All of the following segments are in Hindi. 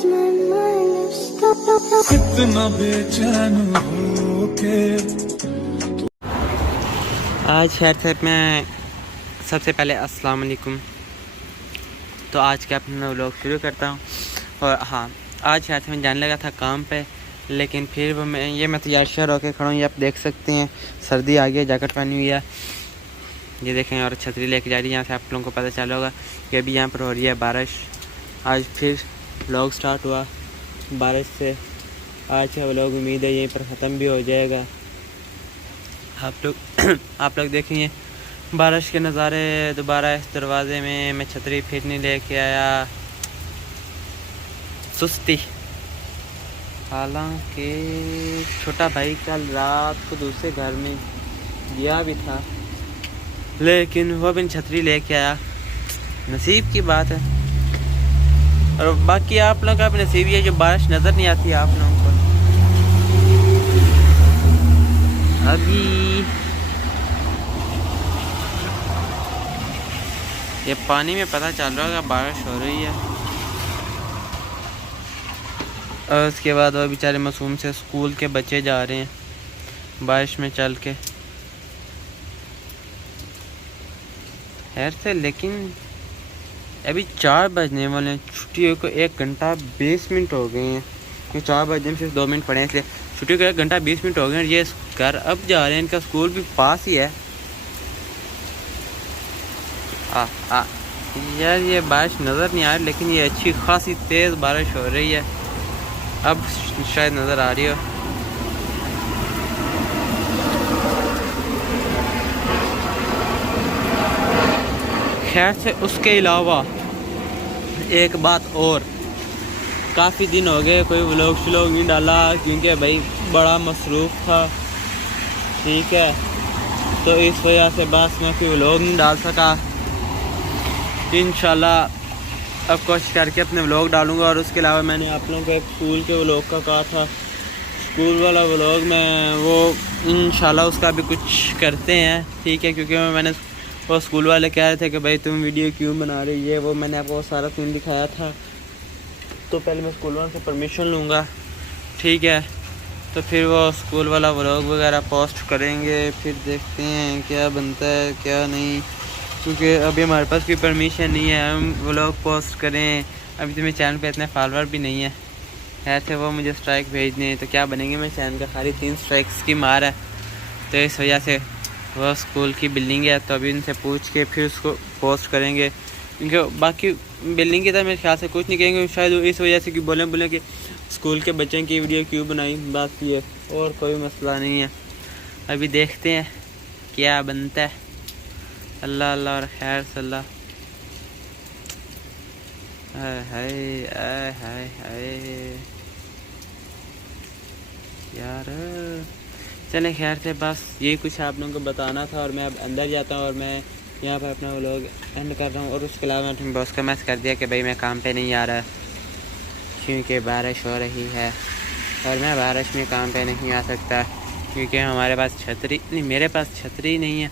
इतना बेचैन हो के। आज खैर से मैं सबसे पहले अस्सलाम वालेकुम। तो आज के अपना व्लॉग शुरू करता हूँ। और हाँ, आज खैर से मैं जाने लगा था काम पे, लेकिन फिर वो मैं तैयार श्यार होकर खड़ा हूँ। ये आप देख सकते हैं, सर्दी आ गई है, जैकेट पहनी हुई है, ये देखें, और छतरी लेके जा रही है। यहाँ से आप लोगों को पता चला होगा कि अभी यहाँ पर हो रही है बारिश। आज फिर व्लॉग स्टार्ट हुआ बारिश से। आज का व्लॉग उम्मीद है यहीं पर ख़त्म भी हो जाएगा। आप लोग देखेंगे बारिश के नज़ारे। दोबारा इस दरवाज़े में मैं छतरी फिर नहीं लेके आया, सुस्ती। हालांकि छोटा भाई कल रात को दूसरे घर में गया भी था, लेकिन वो भी छतरी लेके आया। नसीब की बात है। और बाकी आप लोगों का भी नसीब है जो बारिश नज़र नहीं आती आप लोगों को। अभी ये पानी में पता चल रहा है कि बारिश हो रही है। और उसके बाद वो बेचारे मासूम से स्कूल के बच्चे जा रहे हैं बारिश में चल के। खैर से, लेकिन अभी 4 बजने वाले हैं। छुट्टियों को 1 घंटा 20 मिनट हो गए हैं। क्योंकि 4 बजने में सिर्फ 2 मिनट पड़े हैं, इसलिए छुट्टियों को 1 घंटा 20 मिनट हो गए हैं। ये घर अब जा रहे हैं, इनका स्कूल भी पास ही है। यार ये बारिश नज़र नहीं आ रही, लेकिन ये अच्छी खासी तेज़ बारिश हो रही है। अब शायद नज़र आ रही हो। खैर से, उसके अलावा एक बात और, काफ़ी दिन हो गए कोई व्लॉग श्लॉग नहीं डाला, क्योंकि भाई बड़ा मसरूफ़ था, ठीक है। तो इस वजह से बस मैं कोई व्लॉग नहीं डाल सका। इंशाल्लाह अब कोशिश करके अपने व्लॉग डालूंगा। और उसके अलावा मैंने आप लोगों को एक स्कूल के व्लॉग का कहा था, स्कूल वाला व्लॉग में वो इंशाल्लाह उसका भी कुछ करते हैं, ठीक है। क्योंकि मैंने वो स्कूल वाले कह रहे थे कि भाई तुम वीडियो क्यों बना रही है, वो मैंने आपको सारा सीन दिखाया था। तो पहले मैं स्कूल वालों से परमिशन लूँगा, ठीक है। तो फिर वो स्कूल वाला व्लॉग वगैरह पोस्ट करेंगे, फिर देखते हैं क्या बनता है क्या नहीं। क्योंकि अभी हमारे पास कोई परमिशन नहीं है हम व्लॉग पोस्ट करें। अभी तो मेरे चैनल पे इतने फॉलोअर भी नहीं है। ऐसे वो मुझे स्ट्राइक भेजने, तो क्या बनेंगे मेरे चैनल का, खाली 3 स्ट्राइक्स की मार है। तो इस वजह से वो स्कूल की बिल्डिंग है, तो अभी उनसे पूछ के फिर उसको पोस्ट करेंगे। क्योंकि बाकी बिल्डिंग की तो मेरे ख्याल से कुछ नहीं कहेंगे, शायद इस वजह से कि बोले कि स्कूल के बच्चों की वीडियो क्यों बनाई, बात ये, और कोई मसला नहीं है। अभी देखते हैं क्या बनता है। अल्लाह अल्लाह और खैर सल्ला। हाय यार, चले खैर से, बस यही कुछ आप लोगों को बताना था। और मैं अब अंदर जाता हूँ और मैं यहाँ पर अपना व्लॉग एंड कर रहा हूँ। और उसके अलावा मैंने बॉस का मैसेज कर दिया कि भाई मैं काम पे नहीं आ रहा, क्योंकि बारिश हो रही है और मैं बारिश में काम पे नहीं आ सकता, क्योंकि हमारे पास छतरी नहीं, मेरे पास छतरी नहीं है।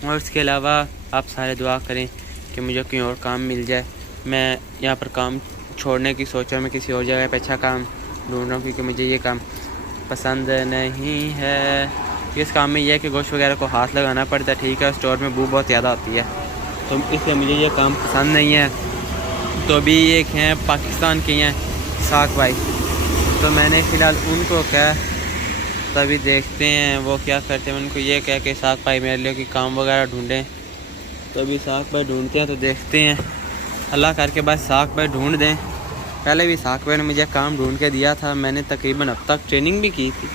और उसके अलावा आप सारे दुआ करें कि मुझे कहीं और काम मिल जाए। मैं यहाँ पर काम छोड़ने की सोचा, मैं किसी और जगह पे अच्छा काम ढूंढ रहा हूँ, क्योंकि मुझे ये काम पसंद नहीं है। इस काम में यह है कि गोश्त वगैरह को हाथ लगाना पड़ता है, ठीक है। स्टोर में बू बहुत ज़्यादा आती है, तो इसलिए मुझे ये काम पसंद नहीं है। तो अभी एक हैं पाकिस्तान के हैं साक भाई, तो मैंने फ़िलहाल उनको कहा, तभी देखते हैं वो क्या करते हैं। उनको ये कह के साक भाई मेरे लिए कि काम वगैरह ढूंढें। तो अभी साक भाई ढूंढते हैं, तो देखते हैं अल्लाह करके बस साक भाई ढूंढ दें। पहले भी साक भाई ने मुझे काम ढूंढ के दिया था, मैंने तकरीबन अब तक ट्रेनिंग भी की थी,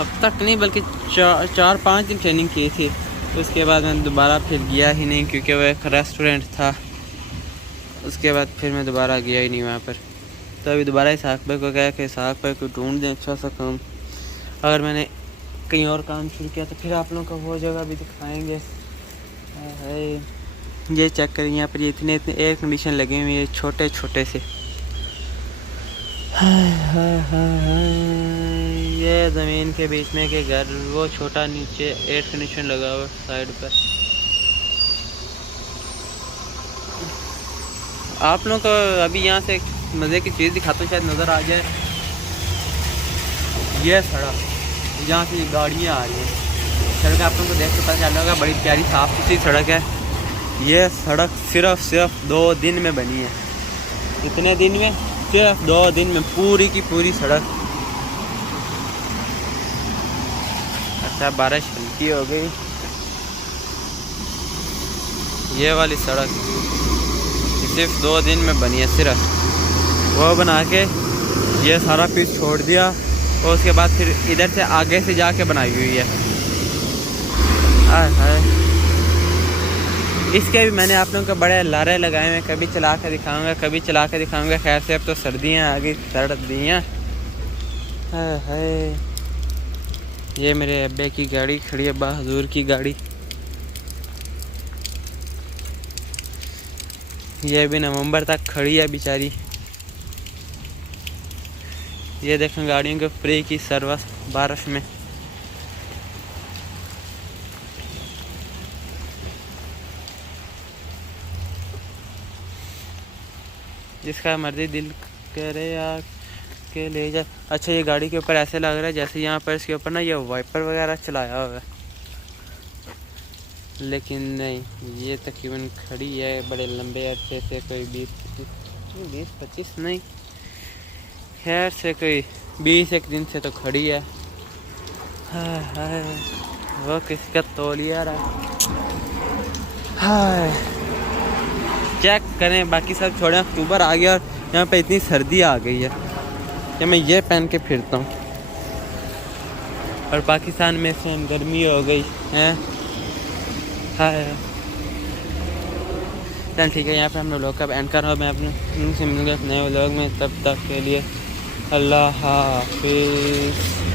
अब तक नहीं बल्कि 4-5 दिन ट्रेनिंग की थी। उसके बाद मैं दोबारा फिर गया ही नहीं, क्योंकि वो एक रेस्टोरेंट था। उसके बाद फिर मैं दोबारा गया ही नहीं वहाँ पर। तो अभी दोबारा साक भाई को कहा कि साक भाई को ढूंढ दें अच्छा सा काम। अगर मैंने कहीं और काम शुरू किया तो फिर आप लोगों को वो जगह भी दिखाएंगे। ये चेक करें, यहाँ पर ये इतने एयर कंडीशन लगे हुए हैं छोटे छोटे से। ये ज़मीन के बीच में के घर, वो छोटा नीचे एयर कंडीशन लगा हुआ साइड पर। आप लोगों को अभी यहाँ से मज़े की चीज़ दिखाता हूँ, शायद नज़र आ जाए। ये सड़क, यहाँ से गाड़ियाँ आ रही हैं, सड़क आप लोगों को देख के पता चल होगा, बड़ी प्यारी साफ़ सुथरी सड़क है। ये सड़क सिर्फ 2 दिन में बनी है। इतने दिन में, सिर्फ 2 दिन में पूरी की पूरी सड़क। अच्छा, बारिश हल्की हो गई। ये वाली सड़क सिर्फ 2 दिन में बनी है। सिर्फ वो बना के ये सारा पीस छोड़ दिया और उसके बाद फिर इधर से आगे से जाके बनाई हुई है। हाय, इसके भी मैंने आप लोगों को बड़े लारे लगाए हैं, कभी चला कर दिखाऊंगा, कभी चला कर दिखाऊंगा। खैर से अब तो सर्दियाँ आ गई, सर्दियाँ। हाय, ये मेरे अब्बे की गाड़ी खड़ी है, अब्बा हजूर की गाड़ी। ये भी नवंबर तक खड़ी है बेचारी। ये देखें गाड़ियों के फ्री की सर्विस बारिश में। जिसका मर्जी दिल करे या के ले जा। अच्छा, ये गाड़ी के ऊपर ऐसे लग रहा है जैसे यहाँ पर इसके ऊपर ना ये वाइपर वगैरह चलाया हुआ है, लेकिन नहीं, ये तकरीबन खड़ी है बड़े लंबे अरसे से, कोई 20-25 नहीं, खैर से कोई 21 दिन से तो खड़ी है। हाय, वो किसका तौलिया रहा। हाय, चेक करें, बाकी सब छोड़ें। अक्टूबर आ गया और यहाँ पे इतनी सर्दी आ गई है कि मैं ये पहन के फिरता हूँ, और पाकिस्तान में से गर्मी हो गई है। हाय, चल ठीक है, यहाँ पे हम लोग का एंड कर रहा हूँ। मैं अपने उनसे मिलूँगा नए व्लॉग में, तब तक के लिए अल्लाह हाफिज़।